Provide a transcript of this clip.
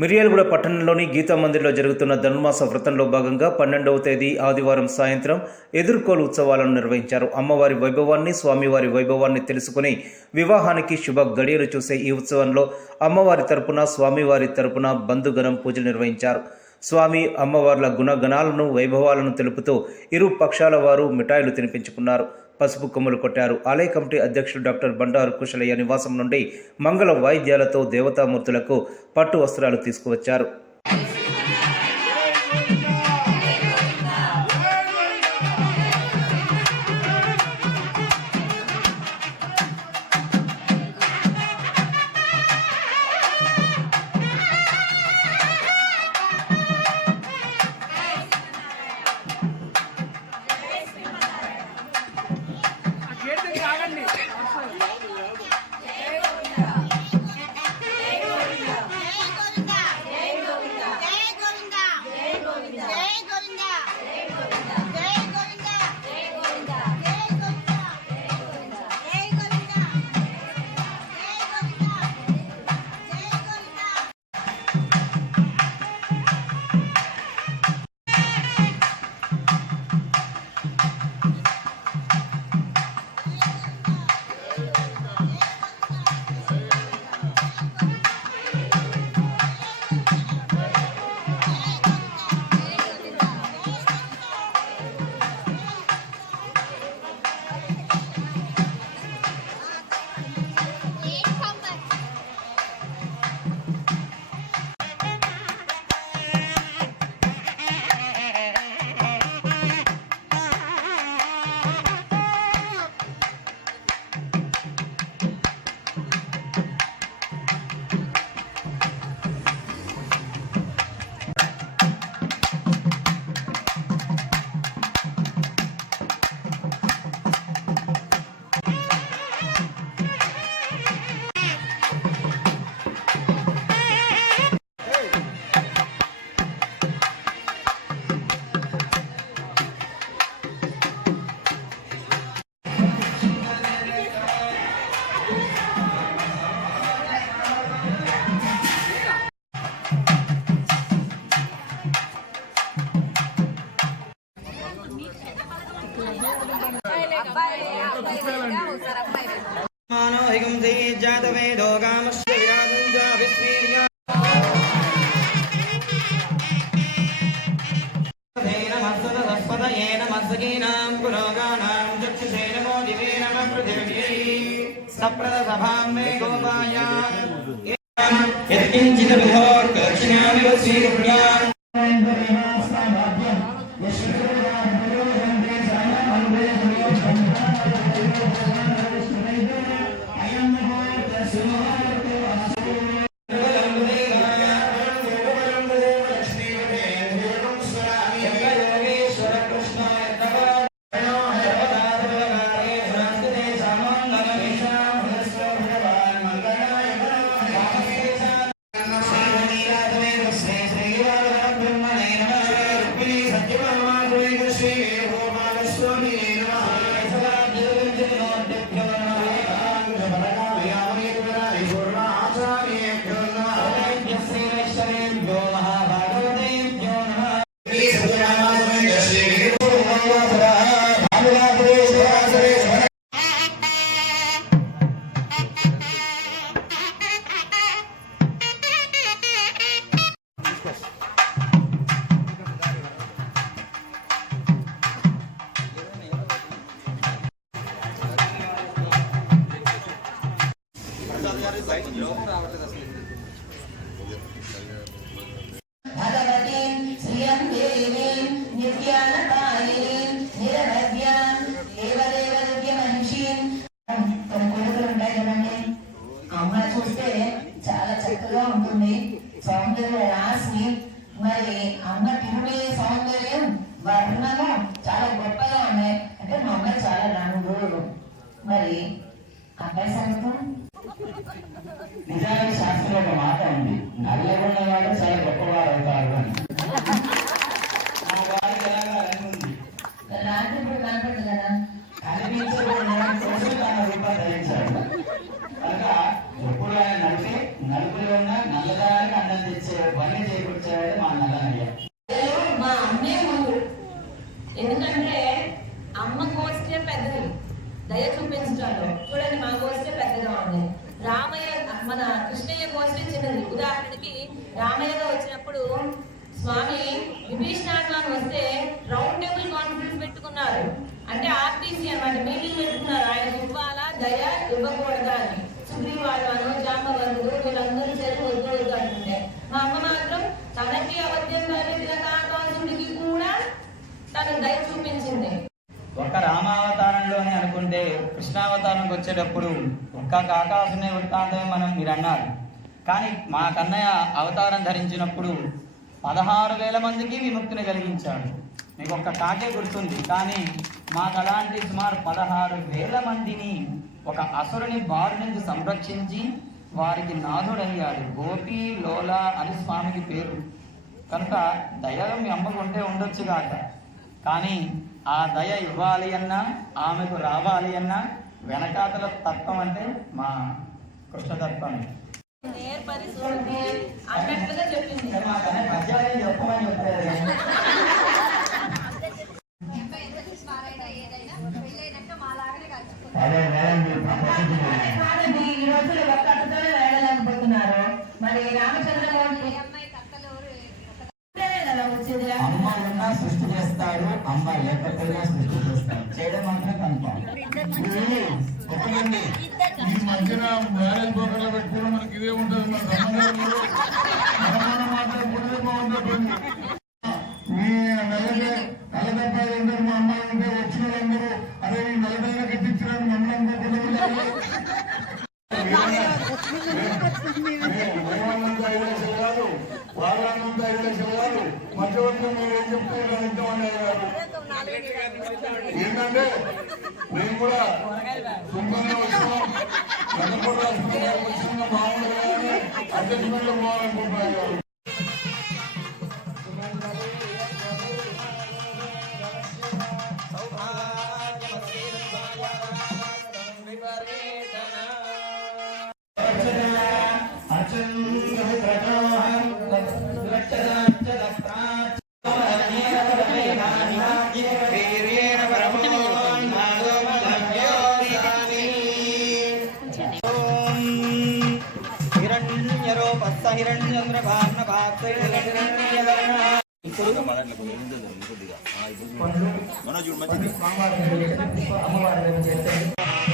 మిర్యాలగూడ పట్టణంలోని గీతా మందిర్లో జరుగుతున్న ధనుర్మాస వ్రతంలో భాగంగా 12వ తేదీ ఆదివారం సాయంత్రం ఎదుర్కోలు ఉత్సవాలను నిర్వహించారు. అమ్మవారి వైభవాన్ని, స్వామివారి వైభవాన్ని తెలుసుకుని వివాహానికి శుభ గడియలు చూసే ఈ ఉత్సవంలో అమ్మవారి తరపున, స్వామివారి తరపున బంధుగణం పూజలు నిర్వహించారు. స్వామి అమ్మవార్ల గుణగణాలను, వైభవాలను తెలుపుతూ ఇరు పక్షాల వారు మిఠాయిలు తినిపించుకున్నారు. పసుపు కొమ్ములు కొట్టారు. ఆలయ కమిటీ అధ్యక్షుడు డాక్టర్ బండారు కుశలయ్య నివాసం నుండి మంగళ వాయిద్యాలతో దేవతామూర్తులకు పట్టు వస్త్రాలు తీసుకువచ్చారు. చూస్తే చాలా చక్కగా ఉంటుంది. సౌందర్య రాశి మరి అమ్మ తిరుమల సౌందర్యం వర్ణము చాలా గొప్పగా ఉన్నాయి. అంటే మా అమ్మ చాలా రంగు. మరి అబ్బాయి సంగతం నిజానికి శాస్త్రంలో ఒక మాట ఉంది, నల్లగొండ వాడు చాలా గొప్పవాడు అవుతారు అని. రాత్రి ఇప్పుడు కనపడదు కదా, కనిపించడం తన రూపాన్ని ధరించాడు కనుక ఎప్పుడు ఆయన నడిపే నలుపులో ఉన్న నల్లదానికి అన్నం తెచ్చే దయ చూపించడంలో. చూడండి, మా గోష్ఠి పెద్దగా ఉంది, రామయ్య మన కృష్ణయ్య గోష్ఠి చిన్నది. ఉదాహరణకి రామయ్యగా వచ్చినప్పుడు స్వామి విభీషణాన్ని వస్తే రౌండ్ టేబుల్ కాన్ఫరెన్స్ పెట్టుకున్నారు. అంటే ఆర్టీసీ అన్నమాట, మీటింగ్ పెట్టుకున్నారు. ఆయన ఇవ్వాలా దయ ఇవ్వకూడదా అని. సుగ్రీవాను జాంబవంతుడు వీళ్ళందరూ చేసి వద్దు అంటుంటే మా అమ్మ మాత్రం తనకి అవధ్యుడికి కూడా తను దయ చూపించింది. ఒక రామావతారంలోనే అనుకుంటే కృష్ణావతారంకి వచ్చేటప్పుడు ఒక్క కాకాసునే వృత్తాంతమే మీరు అన్నారు. కానీ మా కన్నయ్య అవతారం ధరించినప్పుడు 16,000 మందికి విముక్తిని కలిగించాడు. మీకు ఒక్క కాకే గుర్తుంది, కానీ మాకు అలాంటి సుమారు 16,000 మందిని ఒక అసురుని బారి నుంచి సంరక్షించి వారికి నాథుడయ్యాడు. గోపి లోల అని స్వామికి పేరు. కనుక దయ మీ అమ్మకు ఉంటే ఉండొచ్చు కాక, కానీ ఆ దయ ఇవ్వాలి అన్నా ఆమెకు రావాలి అన్నా వెనకాతల తత్వం అంటే మా కృష్ణతత్వం. అన్నట్లుగా చెప్పింది. చెప్పమని చెప్పలేదు. కాదండి, ఈ రోజు ఒక్కటితోనే వెళ్ళలేకపోతున్నారు. మరి రామచంద్రమూర్తి వచ్చేది. అమ్మ ఉన్నా సృష్టి చేస్తాడు, అమ్మ లేకపోయినా సృష్టి చేస్తాడు. చేయడం మాత్రం కన్ఫామ్. ఈ మధ్యన మ్యారేజ్ ప్రోగ్రాంలో పెట్టుకోవడం మనకి ఇదే ఉంటుంది. మన మాట్లాడుకునేది బాగుంటుంది. మీ నలభై ఉంటారు, మా అమ్మాయి ఉంటే వచ్చిన వాళ్ళందరూ అదే ఈ 40 కట్టించడానికి మమ్మల్ని మేమంతా 5 లక్షలు కాదు, వాళ్ళంతా 5 లక్షలు కాదు. మధ్యవర్తులు మీరు ఏం చెప్తారు ఏంటంటే మేము కూడా సుందరంగా వచ్చినాం, చంద్రపూర్ వచ్చిన మామూలుగా అడ్జస్ట్మెంట్ లో పోవాలనుకుంటున్నారు. అమ్మవారి